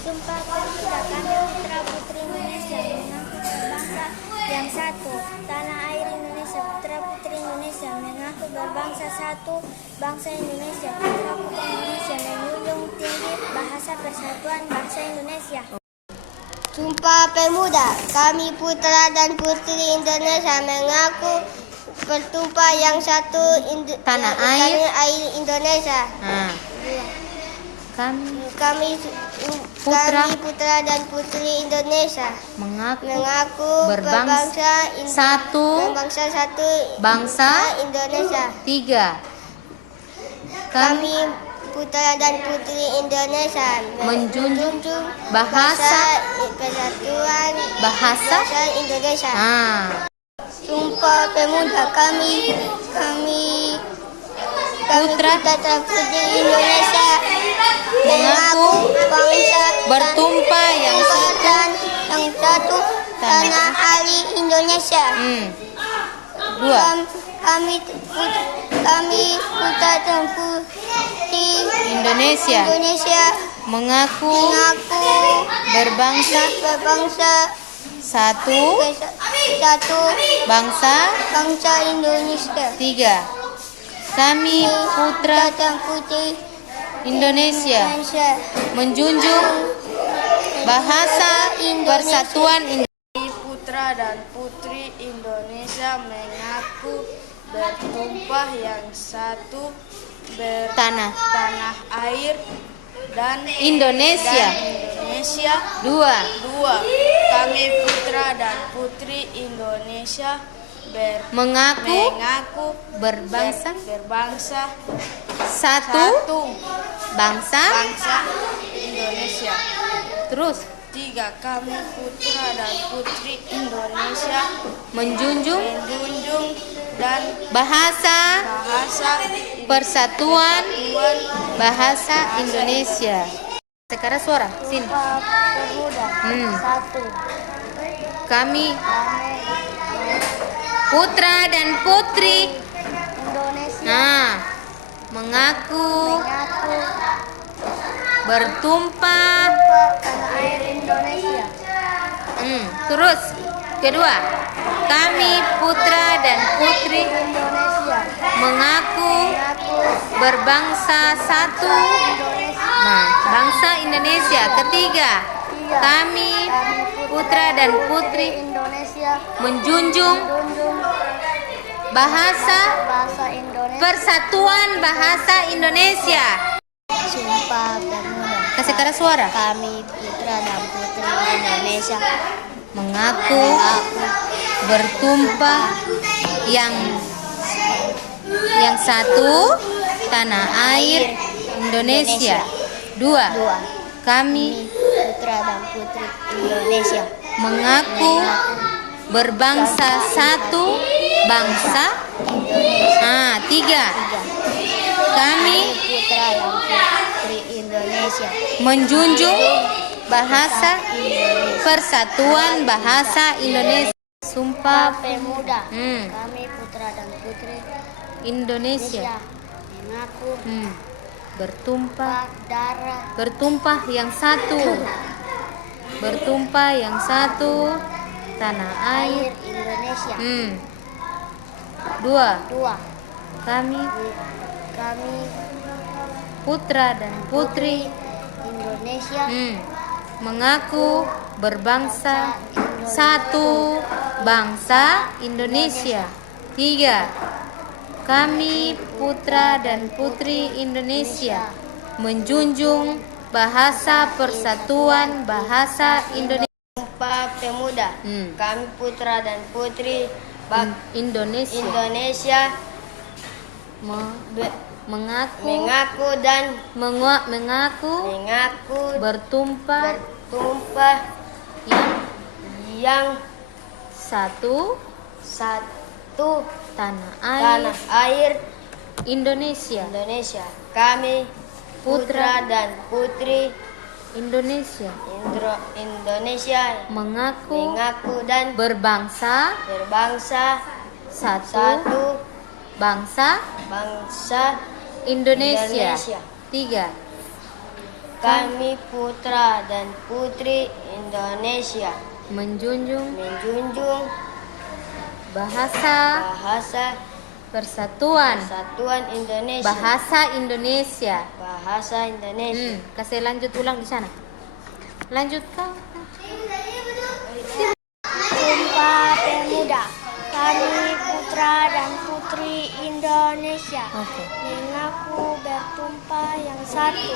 Sumpah Pemuda, kami putra putri Indonesia mengaku berbangsa yang satu, tanah air Indonesia. Putra putri Indonesia mengaku berbangsa satu, bangsa Indonesia. Putra putri Indonesia menjunjung tinggi bahasa persatuan bangsa Indonesia. Sumpah Pemuda, kami putra dan putri Indonesia mengaku bertumpah yang satu, tanah air Indonesia. Kami putra dan putri Indonesia mengaku berbangsa satu, bangsa Indonesia. 3. Kami putra dan putri Indonesia menjunjung bahasa persatuan bahasa Indonesia. Sumpah Pemuda, kami putra dan putri Indonesia mengaku bangsa bertumpah yang satu, tanah air Indonesia. 2. Kami putra dan putri Indonesia mengaku berbangsa satu, bangsa Indonesia. 3. Kami putra dan putri Indonesia menjunjung bahasa persatuan Indonesia. Putra dan putri Indonesia mengaku bertumpah yang satu, Tanah air dan Indonesia. 2. Kami putra dan putri Indonesia Mengaku berbangsa satu, bangsa Indonesia. terus 3. Kami putra dan putri Indonesia menjunjung dan bahasa persatuan bahasa Indonesia. Sekarang suara sini. Pemuda, satu. Kami putra dan putri Indonesia mengaku bertumpah tanah air Indonesia. Terus kedua, kami putra dan putri Indonesia mengaku berbangsa satu, bangsa Indonesia. Ketiga, kami putra dan putri Indonesia menjunjung bahasa Indonesia. persatuan bahasa Indonesia. Sumpah Pemuda, Kasih keras suara. kami putra dan putri Indonesia Mengaku bertumpah yang satu, tanah air Indonesia. 2. Kami putra dan putri Indonesia mengaku berbangsa satu, bangsa. 3. Kami putra dan putri Indonesia menjunjung bahasa persatuan bahasa Indonesia. Sumpah Pemuda, kami putra dan putri Indonesia mengaku bertumpah yang satu, tanah air Indonesia. 2. Kami Kami putra dan putri Indonesia mengaku berbangsa satu, bangsa Indonesia. 3. Kami putra dan putri Indonesia menjunjung bahasa persatuan bahasa Indonesia. Sumpah Pemuda, kami putra dan putri Indonesia mengaku bertumpah yang satu, tanah air Indonesia. Kami putra dan putri Indonesia mengaku dan berbangsa satu, bangsa bangsa Indonesia. 3. Kami putra dan putri Indonesia menjunjung menjunjung bahasa bahasa persatuan Persatuan Indonesia. bahasa Indonesia. Bahasa Indonesia. Kasih lanjut ulang di sana. Lanjut kau. Sumpah Pemuda. Kami putra dan putri Indonesia Oke. mengaku bertumpah yang satu.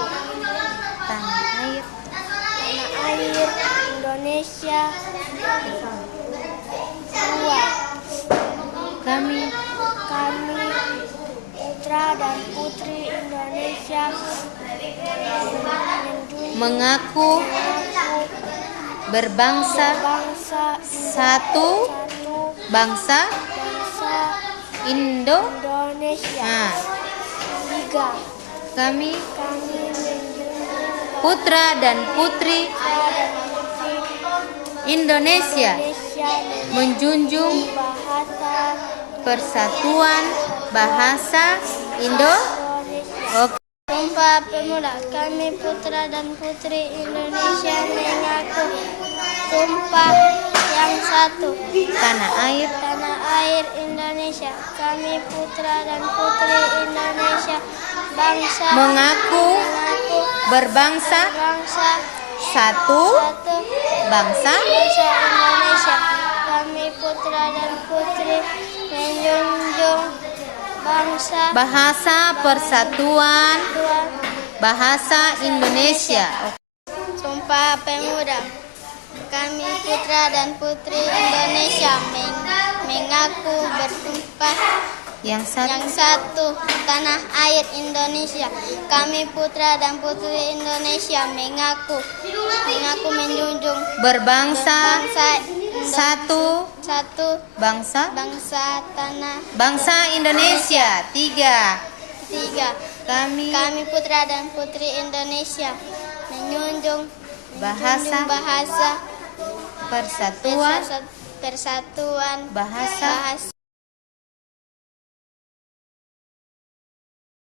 Tanah air. Tanah air Indonesia. Dua. Kami Kami putra dan putri Indonesia mengaku berbangsa bangsa satu satu bangsa bangsa Indo. Indonesia. Nah, Tiga. kami Kami menjunjung putra dan putri dan putri Indonesia Indonesia menjunjung bahasa persatuan bahasa Indo. Indonesia. Oke. Sumpah Pemuda. Kami putra dan putri Indonesia mengaku sumpah yang satu. Tanah air. Tanah air Indonesia. Kami putra dan putri Indonesia bangsa Mengaku mengaku berbangsa bangsa satu satu bangsa bangsa Indonesia. Kami putra dan putri menjunjung bahasa persatuan Tuhan. bahasa Indonesia. Sumpah Pemuda. Kami putra dan putri Indonesia mengaku bersumpah Yang yang satu satu tanah air Indonesia. Kami putra dan putri Indonesia mengaku menjunjung berbangsa bangsa satu satu bangsa bangsa Indonesia. Tiga. Kami Kami putra dan putri Indonesia menjunjung bahasa bahasa persatuan persatuan bahasa bahasa